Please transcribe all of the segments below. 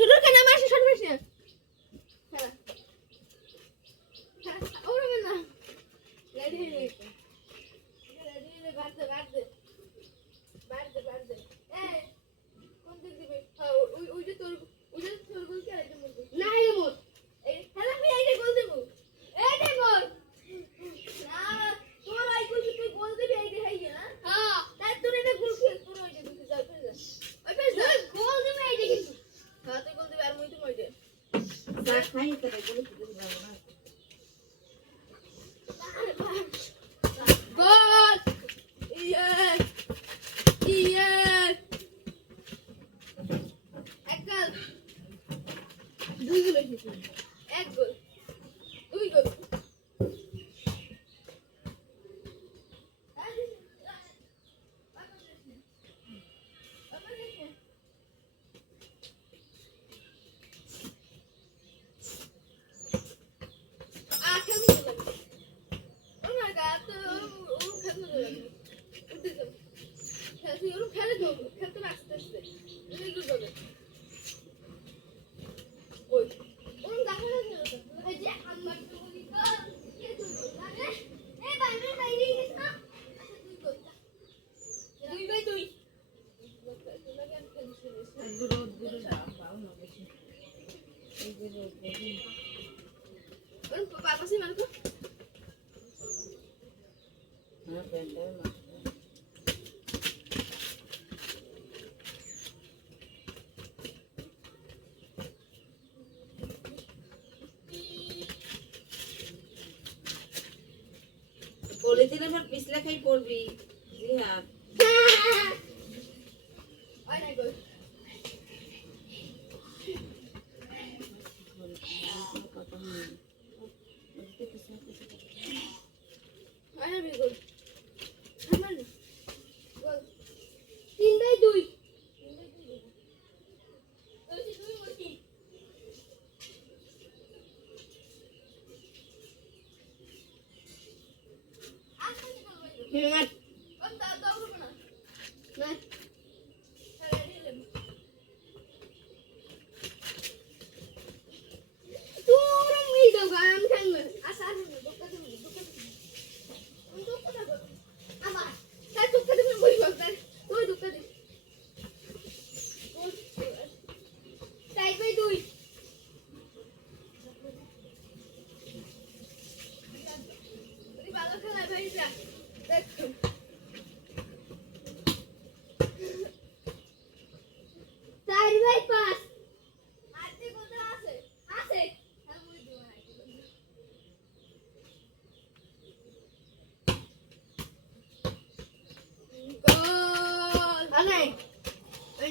শুরু কেন আমার শুরু করিস না খেলা ওরে না রেডি বাড়তে এই কোন দিক দিবে ওই যে তোর গোল কে আইতে বলবো না এই মোর এই খেলা আমি এইটা গোল দেব এইটা গোল না তোর আই গোল তুই গোল দিবি এইটা হইছে না হ্যাঁ তাই তোর এটা গোল খেল তোর ওইটা দিতে যাও ফের যা ওই ফের যা গোল দিবি এইটা কিন্তু হ্যাঁ তুই গোল দিবি আর মই তো মইটা যা খাই তো গোল দিতে যাবো না গোল ইয়ে এক গোল দুই গোল হয়েছে এক গোল দুই গোল বলে দিলে আমার পিছলা খাই পড়বি জি হ্যাঁ ওই নাই গোল আরে বি গোল আমার গোল 3-2 Mingat. Oh, tak tahu mana. Nah. Turun itu kan kan. Asal buka tu. Untuk apa? Apa? Saya buka tu boleh buka. Oh, buka tu. Sai bai dui. Ini bagus kan bai ja. দেখো চার by 5 আজকে কত আছে আছে আমি দুই গোল আনে ওই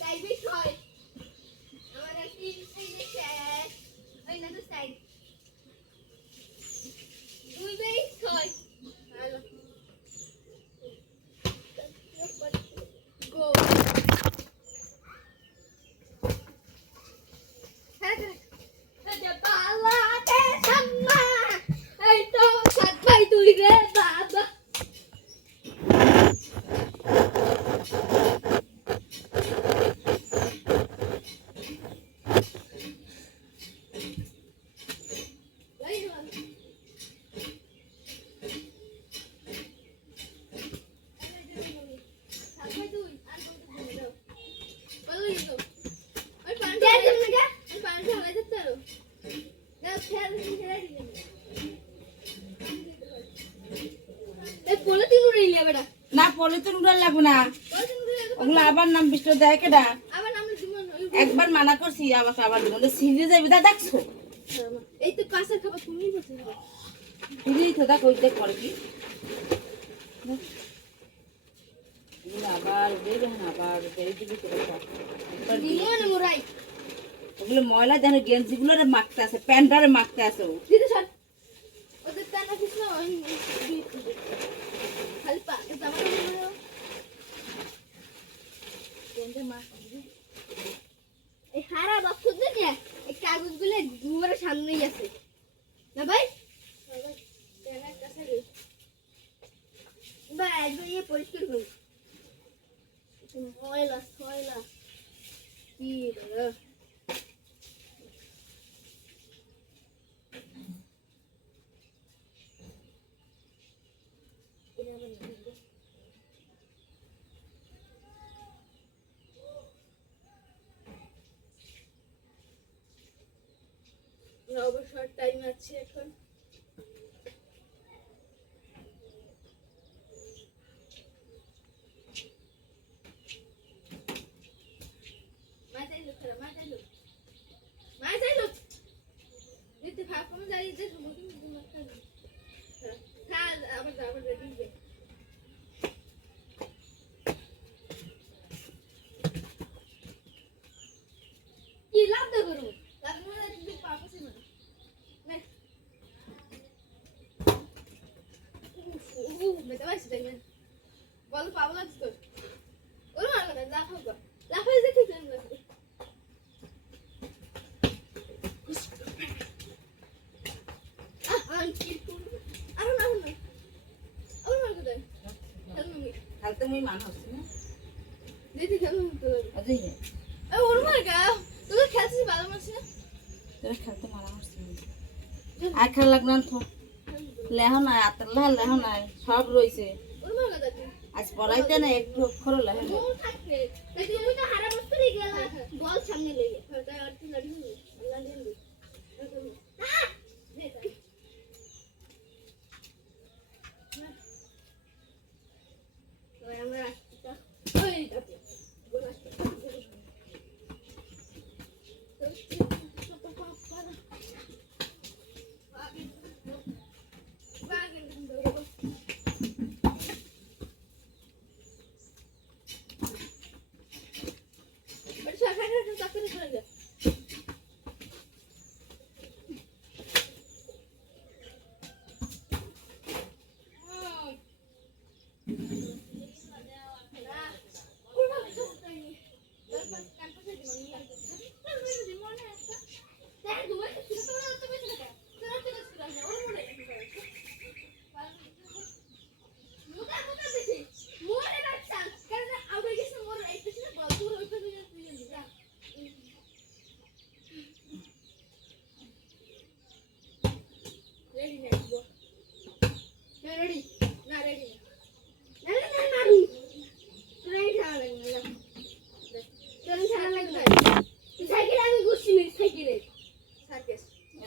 চার বাই 6 Another side. ଦୁଇ bai khoi. Hello. Go. Ada bala te sama. Ai to sat bai tui re baba. না পলে তো নুডল লাগবে না ওগুলো আবার নাম বিষ্ট দেয় কেডা একবার মানা করছি আমাকে আবার দিন সিজে যাবি দা দেখছো এই তো কাঁচা খাবার তুমি বলছো দিদি তো দা কই দেখ করে কি আবার দেবে না আবার দেই দিবি তো একবার দিও না মোরাই ওগুলো ময়লা জানো গেঞ্জিগুলো রে মাখতে আছে প্যান্টারে মাখতে আছে দিদি স্যার ওদের টানা কিছু না খালি পা জামা গেঞ্জি মাখ এই হারা বাক্স দিয়ে এই কাগজগুলো দুয়ারের সামনেই আছে না ভাই টানা কাছে পরিষ্কার করুন ময়লা ময়লা কি দাদা অবসর টাইম আছে এখন কি লাভ দা করবো লাভ না তুমি পাপসে না বেটা বাইস দেখ বল পাবো লাগছ তো ওর মার কথা লাফাও গো লাফাই যে ঠিক না খেলতে মুই মানুষ না দিদি খেলুন তো আজই হে ওর মার গা তুই খেলছিস ভালো মারছিস না তোর খেলতে মারা মারছিস আর খেলা লাগনা তো লেহ না আতলা লেহ না সব রইছে ওর মার গা তুই আজ পড়াইতে না একটু অক্ষর লেহ না ও থাকতে তাই তুমি তো হারা বস্তু রে গেলা বল সামনে লইয়ে তাই আর তুই লড়ি আল্লাহ দিন আমরা ওই তাতে গোলা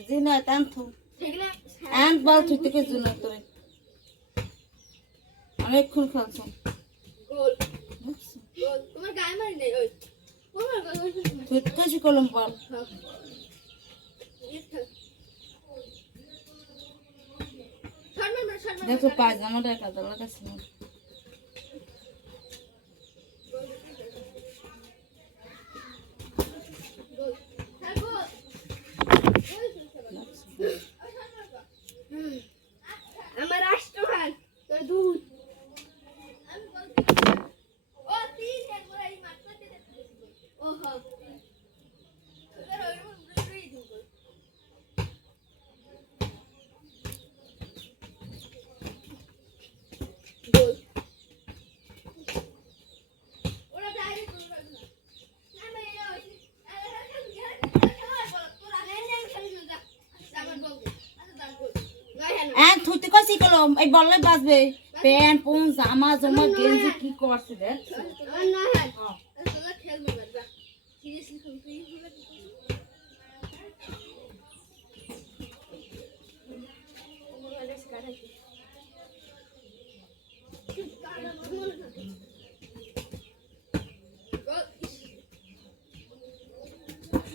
জিনা তানথু আন্ট বল তুই থেকে জুনা তোরে অনেকক্ষণ খেলছ গোল গোল তোমার গায়ে মারি নাই ওই তোমার গোল তুই কাছে কলম বল দেখো পায়জামাটা কাদা লাগাছে না আমার রাষ্ট্রভান তোর দুধ আমি বলছি ও তিন একবার এই মাত্রা দিতে ও হ্যাঁ তোর ওই রুই দিব গোল ওরা ডাইরেক্ট গোল করে না না ভাই তোরা নেন খেলি না আমার বল আচ্ছা দাম গোল আর তুই তো কাছে কলম এই বললে বাজবে প্যান্ট পুন জামা জমা গেঞ্জি কি করছে রে না হ্যাঁ তোরা খেলবে না যা সিরিয়াসলি কোন তুই হলে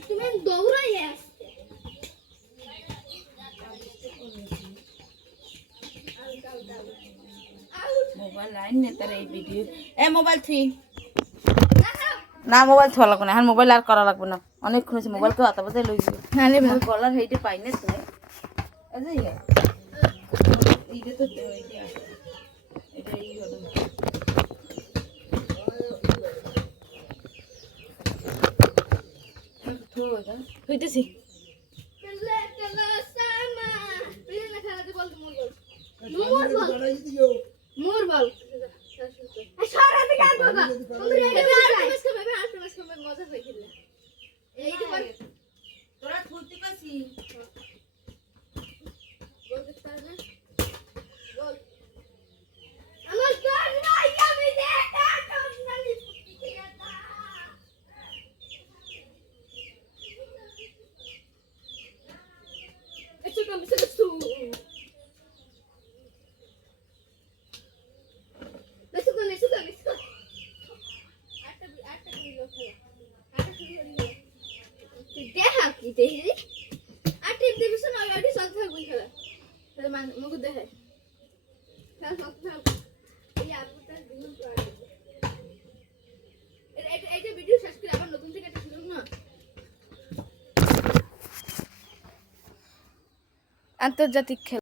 তুমি দৌড়াই আসছে মোবাইল লাইন নে তার এই ভিডিও এ মোবাইল থি না মোবাইল থোয়া লাগবে না আর মোবাইল আর করা লাগবে না অনেকক্ষণ হয়েছে মোবাইল তো হাতে বাজে লইছি না রে ভাই গলার হেইটে পাই না তুই এই যে এইটা তো এইটা এটা এই হলো তো এটা হইতেছি কেলা কেলা সামা তুই না খেলাতে বল মোর বল মোর বল বাবা তুমি আরেকটা ম্যাচ খেলবে মজা হয়ে খেললে এই যে তোরা ফুলতে পারছি গোল করতে হবে গোল আমার গোল নাই আমি দেখা কোন Esto cambia su. Let's go. Ata kilo khala. Ata kilo khala. দেখা কি দেখি আটে দেবছ না অলরেডি সব থাকবে খেলা তাহলে মুখ দেখে খেলা সব থাক এই আপুটা দিন এটা ভিডিও শেষ করে আবার নতুন থেকে একটা শুরু না আন্তর্জাতিক খেলা